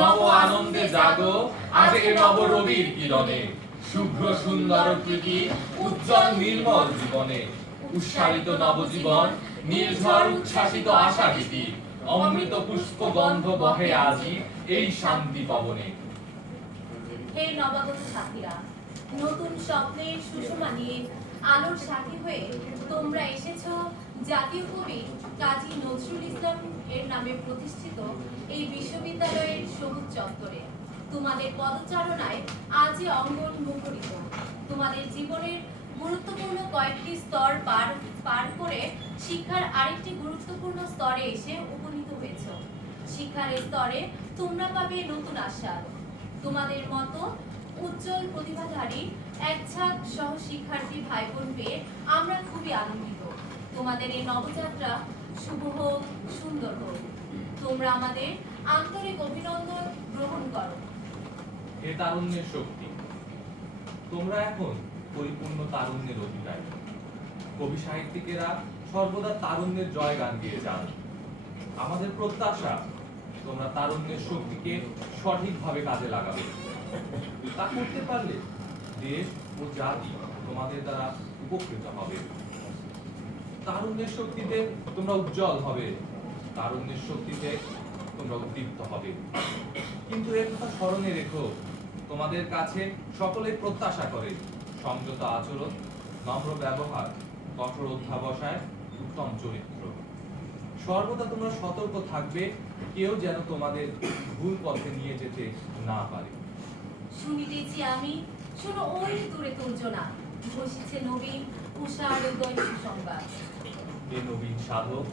নব আনন্দে জাগো আজ এ নব রবির কিরণে, শুভ্র সুন্দর প্রীতি উজ্জ্বল নির্মল জীবনে, উৎসারিত নবজীবন নির্ঝর উচ্ছ্বাসিত আশাভীতি, অমৃত পুষ্প গন্ধ বহে আজি এই শান্তি পবনে। হে নবাগত সাথীরা, নতুন স্বপ্নের সুষমা নিয়ে আলোর সাথী হয়ে তোমরা এসেছো জাতীয় কবি কাজী নজরুল ইসলাম এর নামে প্রতিষ্ঠিত এই বিশ্ববিদ্যালয়ের সবুজ চত্বরে। তোমাদের পদচারণায় আজ এ অঙ্গন মুখরিত। তোমাদের জীবনের গুরুত্বপূর্ণ কয়েকটি স্তর পার করে শিক্ষার আরেকটি গুরুত্বপূর্ণ স্তরে এসে উপনীত হয়েছ। শিক্ষার এই স্তরে তোমরা পাবে নতুন আশা। তোমাদের মতো উজ্জ্বল প্রতিভাধারী এক ঝাঁক সহ শিক্ষার্থী ভাই বোন পেয়ে আমরা খুবই আনন্দিত। তোমাদের এই নবযাত্রা শুভ হোক, সুন্দর হোক। তোমরা আমাদের আন্তরিক অভিনন্দন গ্রহণ করো। হে তারুণ্যের শক্তি, তোমরা এখন পরিপূর্ণ তারুণ্যের অধিকারী। কবি সাহিত্যিকেরা সর্বদা তারুণ্যের জয় গান গেয়ে যান। আমাদের প্রত্যাশা তোমরা তারুণ্যের শক্তিকে সঠিকভাবে কাজে লাগাবে। তা করতে পারলে দেশ ও জাতি তোমাদের দ্বারা উপকৃত হবে। তারুণ্যের শক্তিতে তোমরা উজ্জ্বল হবে, তারুণ্যের শক্তিতে তোমরা উদ্দীপ্ত হবে। কিন্তু এর কথা স্মরণে রেখো, তোমাদের কাছে সকলেই প্রত্যাশা করে সংযত আচরণ, নম্র ব্যবহার, কঠোর অধ্যাবসায়, উত্তম চরিত্র। সর্বদা তোমরা সতর্ক থাকবে, কেউ যেন তোমাদের ভুল পথে নিয়ে যেতে না পারে। শুনিতেছি আমি, শোনো ওই দূরে তুঞ্জনা, বসেছে নবীন উষার উদয় সুসংবাদ। হে নবীন সাধক,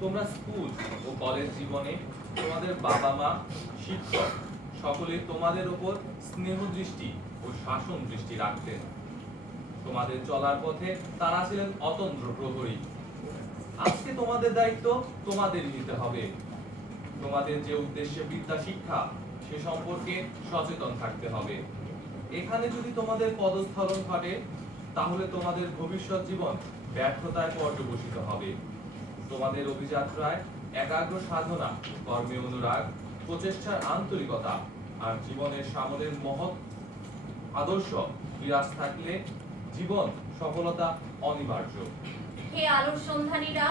তোমরা স্কুল ও কলেজ জীবনে তোমাদের বাবা মা, শিক্ষক সকলে তোমাদের উপর স্নেহ দৃষ্টি ও শাসন দৃষ্টি রাখতেন। তোমাদের চলার পথে তারা ছিলেন অতন্ত্র প্রহরী। আজকে তোমাদের দায়িত্ব তোমাদেরই নিতে হবে। তোমাদের যে উদ্দেশ্যে বিদ্যা শিক্ষা, সে সম্পর্কে সচেতন থাকতে হবে। এখানে যদি তোমাদের পদস্খলন ঘটে, তাহলে তোমাদের ভবিষ্যৎ জীবন ব্যর্থতায় পর্যবসিত হবে। তোমাদের অভিযাত্রায় একাগ্র সাধনা, কর্মে অনুরাগ, প্রচেষ্টার আন্তরিকতা আর জীবনের সামলের মহৎ আদর্শ বিরাজ থাকলে জীবন সফলতা অনিবার্য। হে আলোর সন্ধানীরা,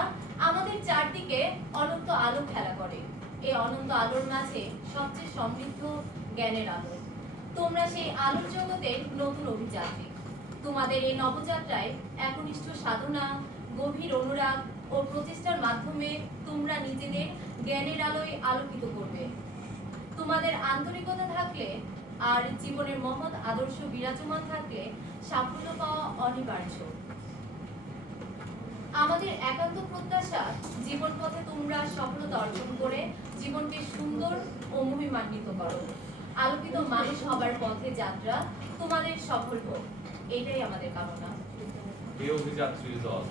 আমাদের চারদিকে অনন্ত আলো খেলা করে। এই অনন্ত আলোর মাঝে সবচেয়ে সমৃদ্ধ জ্ঞানের আলো। তোমরা সেই আলোর জগতের নতুন অভিযাত্রী। তোমাদের এই নবযাত্রায় একনিষ্ঠ সাধনা, গভীর অনুরাগ ও প্রচেষ্টার মাধ্যমে তোমরা নিজেদের জ্ঞানের আলোয় আলোকিত করবে। তোমাদের আন্তরিকতা থাকলে আর জীবনের মহৎ আদর্শ বিরাজমান থাকলে সাফল্য পাওয়া অনিবার্য। আমাদের একান্ত প্রত্যাশা, জীবন পথে তোমরা সফলতা অর্জন করে জীবনকে সুন্দর ও মহিমান্বিত করো। আলোকিত মানুষ হবার পথে যাত্রা তোমাদের সফল হোক, এটাই আমাদের কামনা। হে অভিযাত্রীর দল,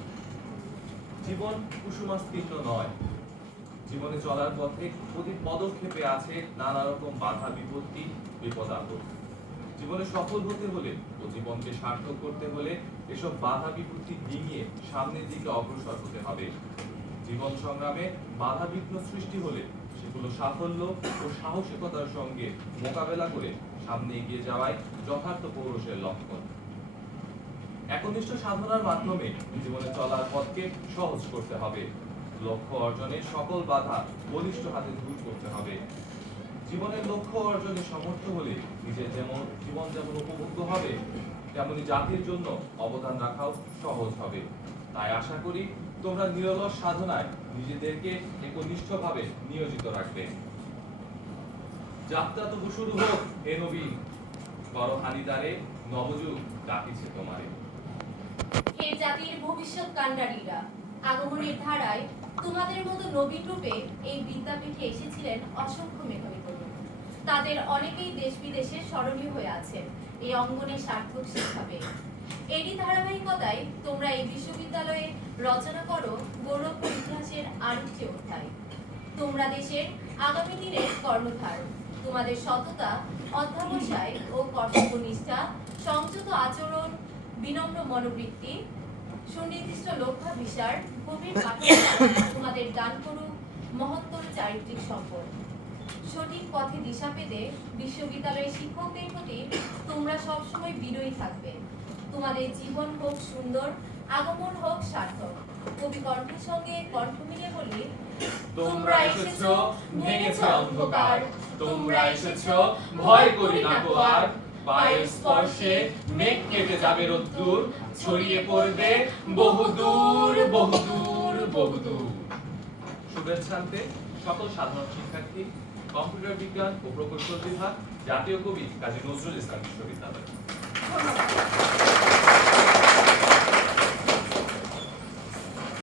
জীবন কুসুমাস্তীর্ণ নয়। জীবনে চলার পথে প্রতি পদক্ষেপে আছে নানা রকম বাধা বিপত্তি, বিপদ আপদ। জীবনে সফল হতে হলে ও জীবনকে সার্থক করতে হলে এসব বাধা বিপত্তি ডিঙিয়ে সামনের দিকে অগ্রসর হতে হবে। জীবন সংগ্রামে বাধা বিঘ্ন সৃষ্টি হলে সেগুলো সাফল্য ও সাহসিকতার সঙ্গে মোকাবেলা করে সামনে এগিয়ে যাওয়াই যথার্থ পৌরুষের লক্ষণ। একনিষ্ঠ সাধনার মাধ্যমে জীবনে চলার পথকে সহজ করতে হবে। লক্ষ্য অর্জনে সকল বাধা বলিষ্ঠ হাতে দূর করতে হবে। জীবনের লক্ষ্য অর্জনে সমর্থ হলে নিজের জীবন যেমন উপভোগ্য হবে, তেমনি জাতির জন্য অবদান রাখাও সহজ হবে। তাই আশা করি তোমরা নিরলস সাধনায় নিজেদেরকে একনিষ্ঠভাবে নিয়োজিত রাখবে। যাত্রা তবু শুরু হোক হে নবীন, করো হানিদারে নবযুগ ডাকিছে তোমারে। হে জাতির ভবিষ্যৎ কাণ্ডারীরা, আগমনের ধারায় তোমাদের মতো নবীন রূপে এই বিদ্যাপীঠে এসেছিলেন অসংখ্য মেধাবী তরুণ। তাদের অনেকেই দেশ বিদেশে স্মরণীয় হয়ে আছেন এই অঙ্গনে সার্থক শিক্ষা পেয়ে। এরই ধারাবাহিকতায় তোমরা এই বিশ্ববিদ্যালয়ে রচনা করো গৌরব ইতিহাসের আরেকটি অধ্যায়। তোমরা দেশের আগামী দিনের কর্ণধার। তোমাদের সততা, অধ্যবসায় ও কর্তব্যনিষ্ঠা, সংযত আচরণ, বিনম্র মনোবৃত্তি, সুনির্দিষ্ট লক্ষ্যাভিসার, গভীর পাঠ্যক্রম তোমাদের দান করুক মহত্তর চারিত্রিক সম্পদ। সঠিক সঠিক পথে দিশা পেতে বিশ্ববিদ্যালয়ের শিক্ষকদের প্রতি তোমরা সবসময় বিনয়ী থাকবে। তোমাদের জীবন হোক সুন্দর, আগমন হোক সার্থক। কবি কণ্ঠের সঙ্গে কণ্ঠ মিলিয়ে বলি, তোমরা এসেছো ভেঙেছ অন্ধকার, তোমরা এসেছো ভয় করি না তো আর। পায়ের স্পর্শে মেঘ কেটে যাবে রোদ্দুর, ছড়িয়ে পড়বে বহুদূর বহুদূর বহুদূর। শুভেচ্ছান্তে সকল সাধারণ শিক্ষার্থী, কম্পিউটার বিজ্ঞান ও প্রকৌশল বিভাগ, জাতীয় কবি কাজী নজরুল ইসলাম বিশ্ববিদ্যালয়। ধন্যবাদ।